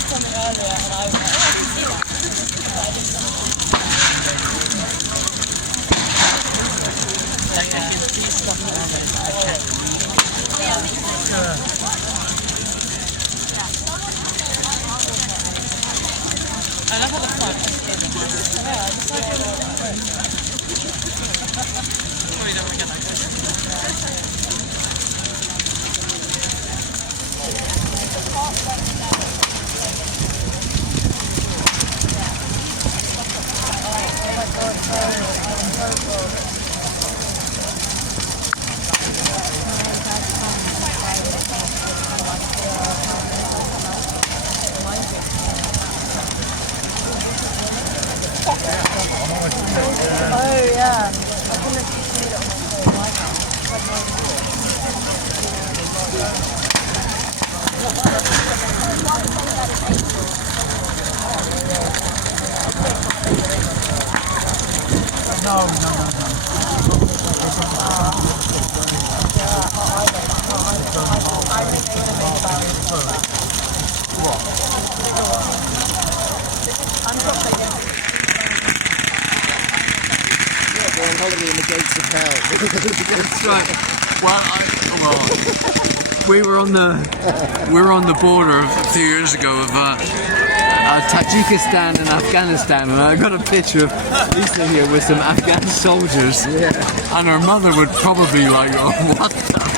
said something earlier, and I was like, oh, I can see that. But I didn't Like I can see stuff around it, but I can't read it. I love how the front is in. Yeah, I just like it all. Sorry, don't forget that. Oh, yeah. I can let you see it on the We're on holiday in the gates of hell. That's right. Well, we were on the border a few years ago of Tajikistan and Afghanistan, and I got a picture of Lisa here with some Afghan soldiers. Yeah. And her mother would probably be like, "Oh, what the